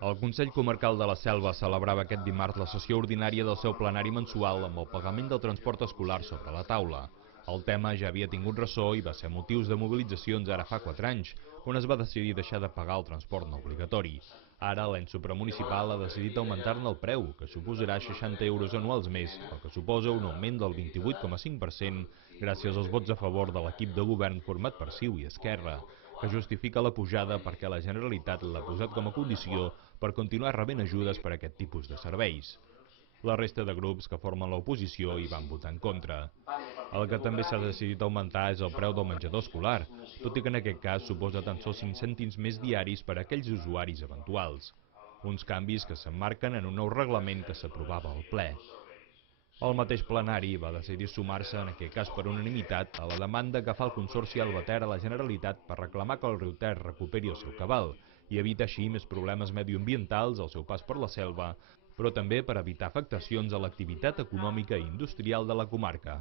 El Consell Comarcal de la Selva celebrava aquest dimarts la sessió ordinària del seu plenari mensual amb el pagament del transport escolar sobre la taula. El tema ja havia tingut ressò i va ser motius de mobilitzacions ara fa 4 anys, quan es va decidir deixar de pagar el transport no obligatori. Ara l'ens supramunicipal ha decidit augmentar-ne el preu, que suposarà 60 euros anuals més, el que suposa un augment del 28,5% gràcies als vots a favor de l'equip de govern format per CiU i Esquerra, que justifica la pujada perquè la Generalitat l'ha posat com a condició per continuar rebent ajudes per a aquest tipus de serveis. La resta de grups que formen l'oposició hi van votar en contra. El que també s'ha decidit augmentar és el preu del menjador escolar, tot i que en aquest cas suposa tan sols 5 cèntims més diaris per a aquells usuaris eventuals. Uns canvis que s'emmarquen en un nou reglament que s'aprovava al ple. El mateix plenari va decidir sumar-se, en aquest cas per unanimitat, a la demanda que fa el Consorci Alba Ter a la Generalitat per reclamar que el riu Ter recuperi el seu cabal i evita així més problemes mediambientals al seu pas per la selva, però també per evitar afectacions a l'activitat econòmica i industrial de la comarca.